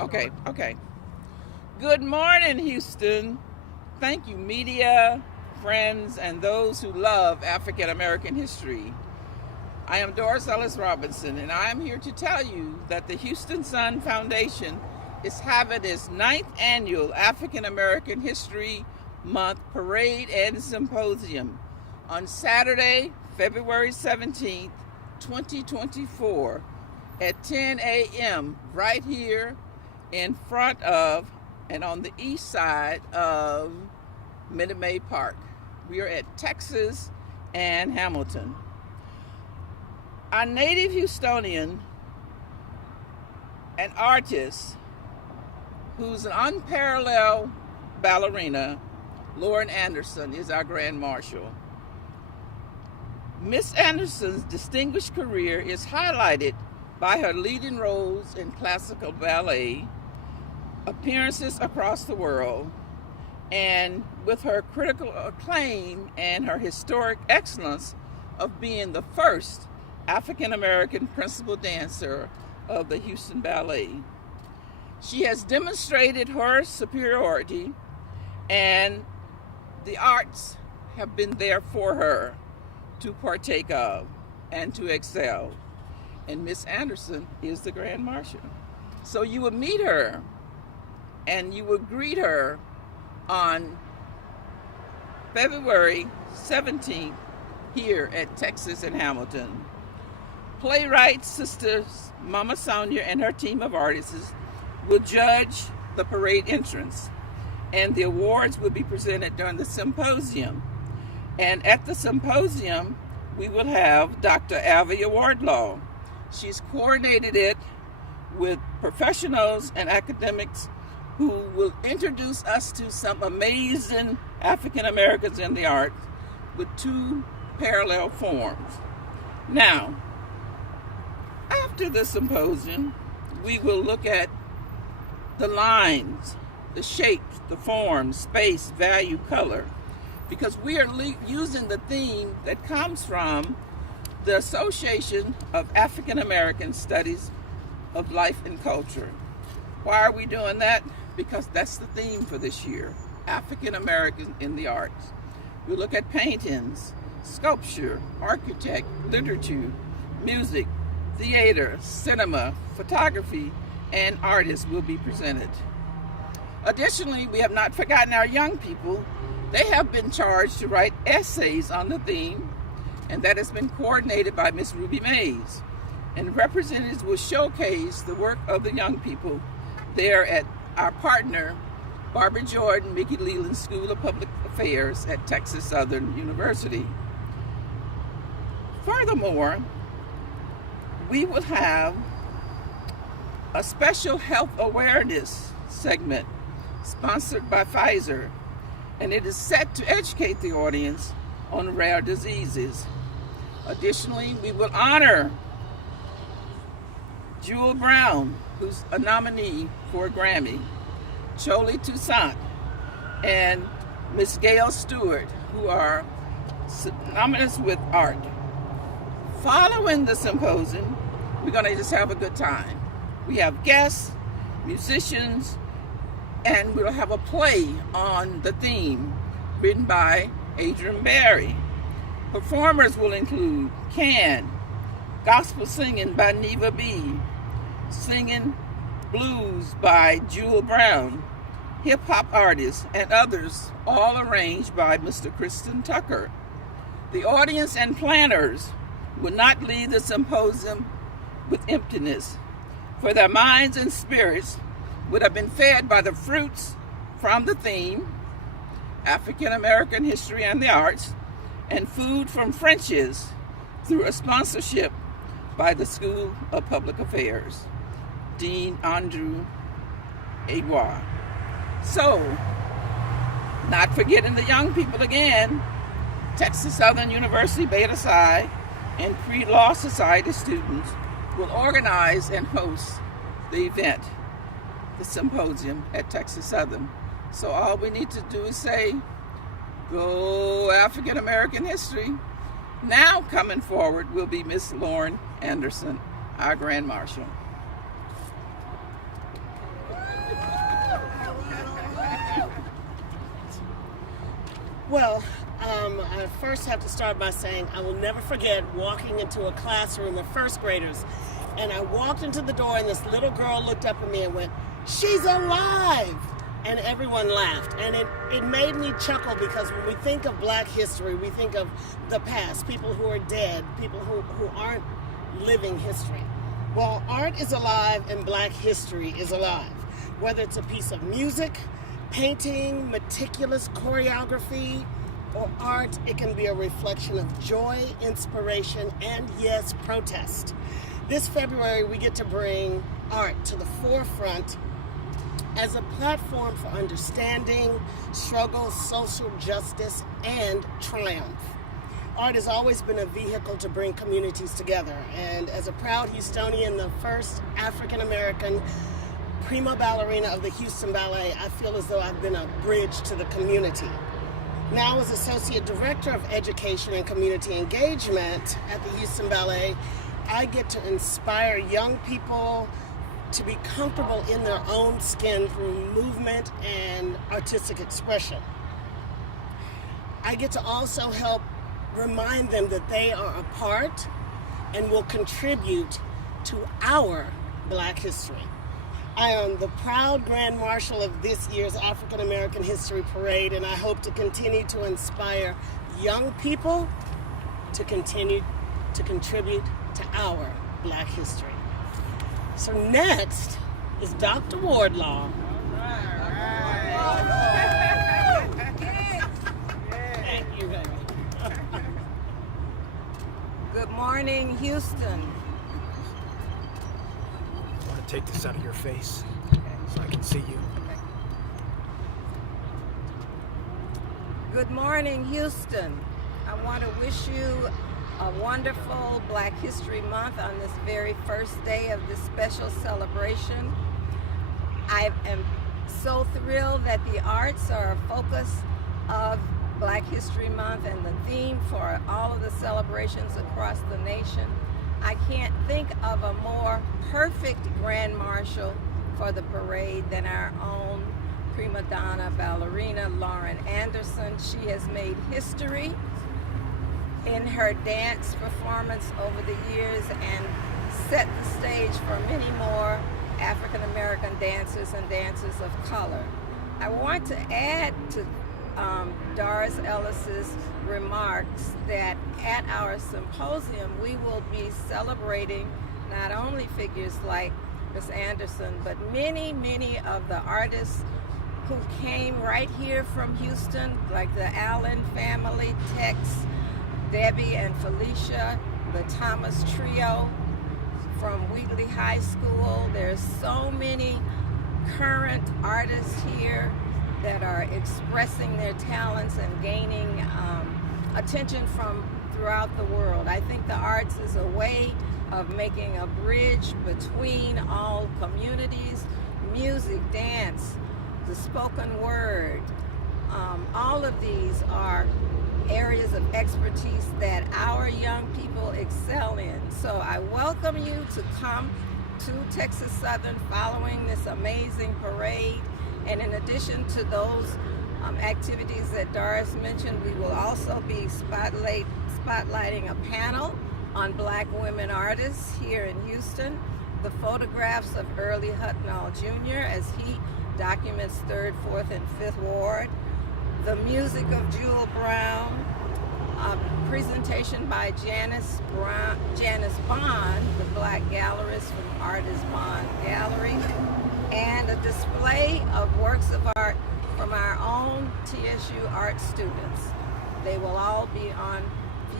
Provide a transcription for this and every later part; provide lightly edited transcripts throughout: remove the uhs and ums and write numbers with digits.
Okay. Good morning, Houston. Thank you, media, friends, and those who love African American history. I am Doris Ellis Robinson, and I am here to tell you that the Houston Sun Foundation is having its 9th annual African American History Month Parade and Symposium on Saturday, February 17th, 2024 at 10 a.m. right here in front of and on the east side of Minute Maid Park. We are at Texas and Hamilton. Our native Houstonian, an artist who's an unparalleled ballerina, Lauren Anderson, is our Grand Marshal. Miss Anderson's distinguished career is highlighted by her leading roles in classical ballet, appearances across the world, and with her critical acclaim and her historic excellence of being the first African American principal dancer of the Houston Ballet. She has demonstrated her superiority, and the arts have been there for her to partake of and to excel. And Miss Anderson is the Grand Marshal. So you will meet her and you will greet her on February 17th here at Texas and Hamilton. Playwright sisters Mama Sonia and her team of artists will judge the parade entrance, and the awards will be presented during the symposium. And at the symposium, we will have Dr. Avia Wardlaw. She's coordinated it with professionals and academics who will introduce us to some amazing African Americans in the arts with 2 parallel forms. Now, after the symposium, we will look at the lines, the shapes, the forms, space, value, color, because we are using the theme that comes from the Association of African American Studies of Life and Culture. Why are we doing that? Because that's the theme for this year, African Americans in the arts. We look at paintings, sculpture, architect, literature, music, theater, cinema, photography, and artists will be presented. Additionally, we have not forgotten our young people. They have been charged to write essays on the theme, and that has been coordinated by Miss Ruby Mays. And representatives will showcase the work of the young people there at our partner, Barbara Jordan, Mickey Leland School of Public Affairs at Texas Southern University. Furthermore, we will have a special health awareness segment sponsored by Pfizer, and it is set to educate the audience on rare diseases. Additionally, we will honor Jewel Brown, who's a nominee for a Grammy, Choli Toussaint, and Miss Gail Stewart, who are synonymous with art. Following the symposium, we're going to just have a good time. We have guests, musicians, and we'll have a play on the theme written by Adrian Barry. Performers will include Can, gospel singing by Neva B, singing blues by Jewel Brown, hip-hop artists, and others, all arranged by Mr. Kristen Tucker. The audience and planners will not leave the symposium with emptiness, for their minds and spirits would have been fed by the fruits from the theme, African American History and the Arts, and food from French's through a sponsorship by the School of Public Affairs, Dean Andrew Aguirre. So, not forgetting the young people again, Texas Southern University Beta Psi and Pre-Law Society students will organize and host the event, the symposium at Texas Southern. So all we need to do is say, go African American history. Now coming forward will be Miss Lauren Anderson, our Grand Marshal. Well, I first have to start by saying I will never forget walking into a classroom of first graders. And I walked into the door and this little girl looked up at me and went, "She's alive!" And everyone laughed. And it made me chuckle because when we think of Black history, we think of the past, people who are dead, people who aren't living history. Well, art is alive and Black history is alive. Whether it's a piece of music, painting, meticulous choreography, or art, it can be a reflection of joy, inspiration, and yes, protest. This February, we get to bring art to the forefront as a platform for understanding, struggle, social justice, and triumph. Art has always been a vehicle to bring communities together, and as a proud Houstonian, the first African-American prima ballerina of the Houston Ballet, I feel as though I've been a bridge to the community. Now, as Associate Director of Education and Community Engagement at the Houston Ballet, I get to inspire young people to be comfortable in their own skin through movement and artistic expression. I get to also help remind them that they are a part and will contribute to our Black history. I am the proud Grand Marshal of this year's African American History Parade, and I hope to continue to inspire young people to continue to contribute to our Black history. So next is Dr. Wardlaw. Thank you, baby. Good morning, Houston. I want to take this out of your face so I can see you. Good morning, Houston. I want to wish you a wonderful Black History Month on this very first day of this special celebration. I am so thrilled that the arts are a focus of Black History Month and the theme for all of the celebrations across the nation. I can't think of a more perfect Grand Marshal for the parade than our own prima donna ballerina, Lauren Anderson. She has made history in her dance performance over the years and set the stage for many more African American dancers and dancers of color. I want to add to Doris Ellis's remarks that at our symposium we will be celebrating not only figures like Miss Anderson, but many of the artists who came right here from Houston, like the Allen family, Tex, Debbie and Felicia, the Thomas Trio from Wheatley High School. There's so many current artists here that are expressing their talents and gaining attention from throughout the world. I think the arts is a way of making a bridge between all communities, music, dance, the spoken word. All of these are areas of expertise that our young people excel in. So I welcome you to come to Texas Southern following this amazing parade. And in addition to those activities that Doris mentioned, we will also be spotlighting a panel on Black women artists here in Houston, the photographs of Early Hutnall Jr. as he documents 3rd, 4th, and 5th Ward, the music of Jewel Brown, a presentation by Janice Bond, the Black gallerist from Artist Bond Gallery, and a display of works of art from our own TSU art students. They will all be on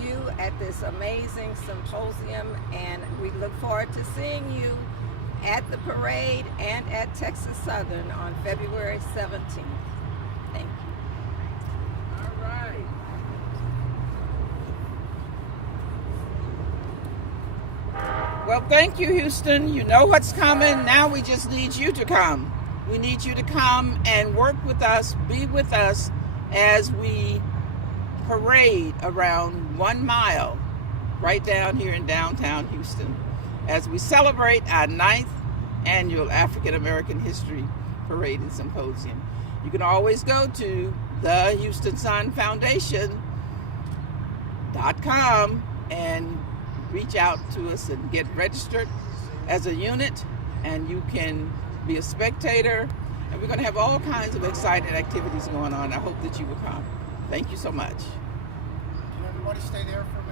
view at this amazing symposium, and we look forward to seeing you at the parade and at Texas Southern on February 17th. Thank you. All right. Well, thank you, Houston. You know what's coming. Now we just need you to come. We need you to come and work with us, be with us as we parade around 1 mile right down here in downtown Houston as we celebrate our 9th annual African American History Parade and Symposium. You can always go to the Houston Sun Foundation.com and reach out to us and get registered as a unit, and you can be a spectator. And we're going to have all kinds of exciting activities going on. I hope that you will come. Thank you so much. Can everybody stay there for